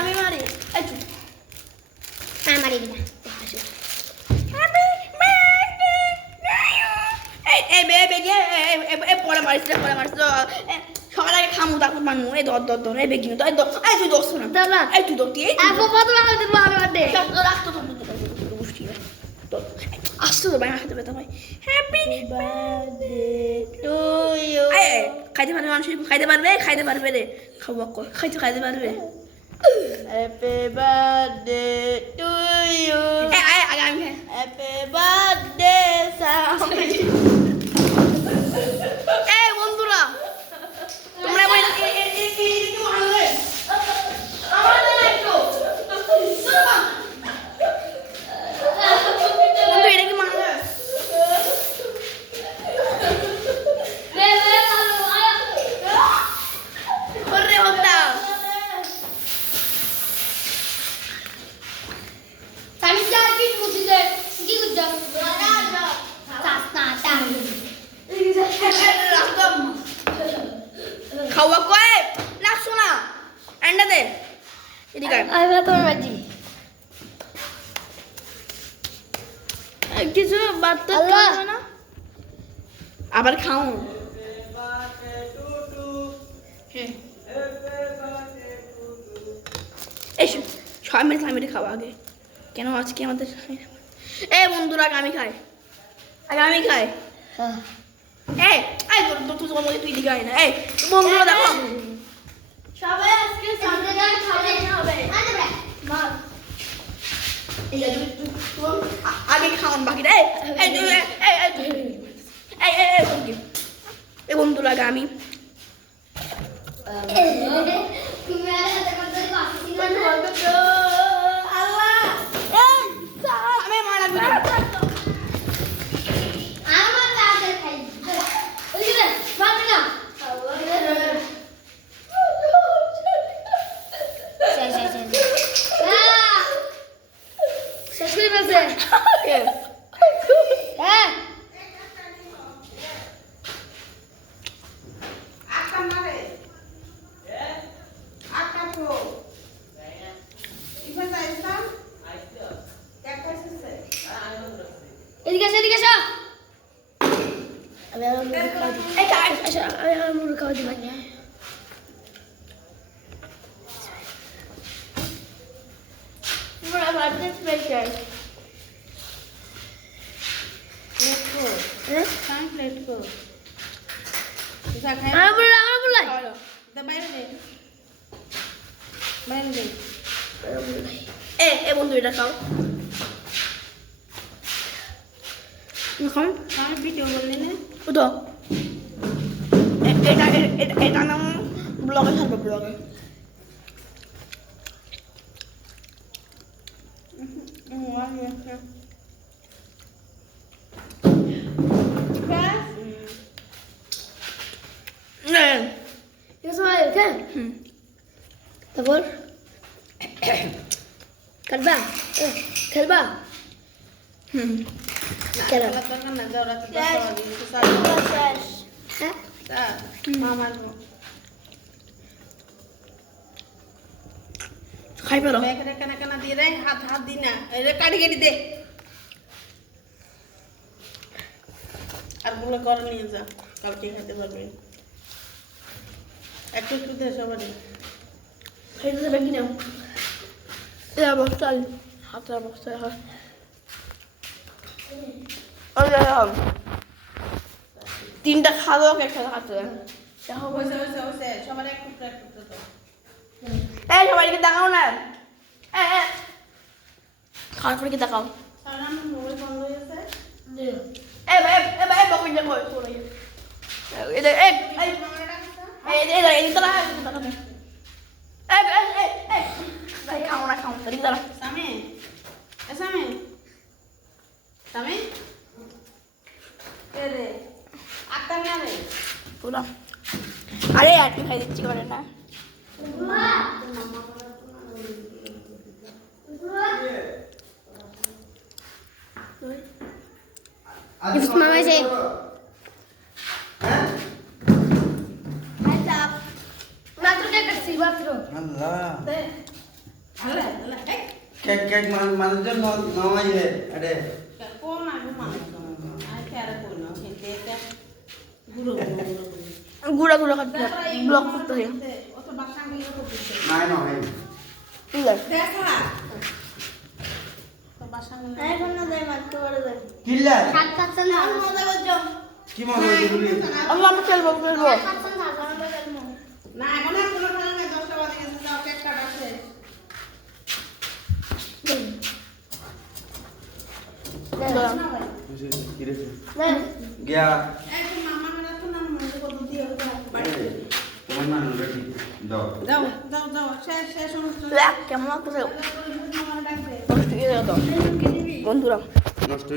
আমি মারি এই চুপ মারি দিবা এই বেবে এ পরে মারিস সকালে আগে খামু তারপর মানু এই দর এই বেগিন তো এই তুই দোস না দাদা এই তুই দোস এই আপু কত টাকা দিতে হবে বার্থডে রাখতো তো আসতো তো ভাই হাতে ব্যথা ভাই হ্যাপি বার্থডে টু ইউ খাইতে পারবে মানুষ খাইতে পারবে রে খাবো খাইতে পারবে হ্যাপি বার্থডে টু ইউ আগে আমি হ্যাপি বার্থডে এই বন্ধুরা তোমরা বল খাওয়া কয় লাগছো না এন্ডা দে এদিকে আমি তোমার বাজি কিছু বার্তা খাও না আবার খাও এসো 6 মিনিট খাওয়া আগে কেন আজকে আমাদের এই বন্ধুরা আগে আমি খাই এই তোর মধ্যে তুই দিকে আয় না এই বন্ধুরা দেখো সবাই আজকে সামনে গান খাবে হবে মা এই আগে খাওয়ান বাকি রে এই বন্ধুরা আগে আমি তুমি আর হাতে করতে পারছিস না আল্লাহ আমি মারা আমার লাগাতে খাই ওইদিকে মারবে না শেষ করে ফেলছে হ্যাঁ এদিকে এসো আমি মুড়ি খাওয়া দিই বার্থডে স্পেশাল এ বন্ধু এটা খাও খাও ভিডিও বললি না ও তো এটা নাম ব্লগে ছাড়বো ব্লগে তারপর খেলবা খেলবা খাই পেলো কানা দিয়ে দেয় হাত দি না কাটি কেটে দে আর গুলো করে নিয়ে যা কালকে খেতে পারবে একটু দে সবারই খাইতে দেবে কিনা এই অবস্থা হাতের অবস্থা হয় তিনটা খাওয়া একসাথে হাতে সবার একটু তো এই সবাইকে দেখাও না খাওয়ার পরে কি দেখাও মোবাইল বন্ধ হয়েছে বকুল দেখো খাও না খাও দাঁড়া সামে সামে সামে রে আটটা না রে পুরো আরে একটু খাই দিচ্ছি করে না Gift mama say. Heads up. Bathroom क्या करती बाथरूम? আল্লাহ দে আলে আলে এই কেক কেক মানুষজন নমাইলে আরে কোন আগে মানুষ আই খেয়াল করলো কিন্তু এটা গুরু গুড়া গুড়া কাটতে ব্লক করতে হয় অত বাসা মিলে করতেছে নাই নয় ঠিক আছে দেখা তো বাসা মিলে এখন না দেয় মারতে পারে দেয় কিল্লা সাত সাতজন না মজা করছো কি মনে হয় এগুলি আল্লাহ আমি খেলবো সাতজন সাতজন খেলবো না এখন আর কোনো খেলা নেই 10টা বাজে গেছে যাও কেক কাটাছে না ভাই গিয়া এই তো মামা মেরা তো না মনে করে দিয়ে বাড়ি তোমার না রেডি দাও যাও যাও যাও শেষ শেষ অনুষ্ঠান কেমন লাগতেছে মামা ডাকবে বন্ধুরা নষ্ট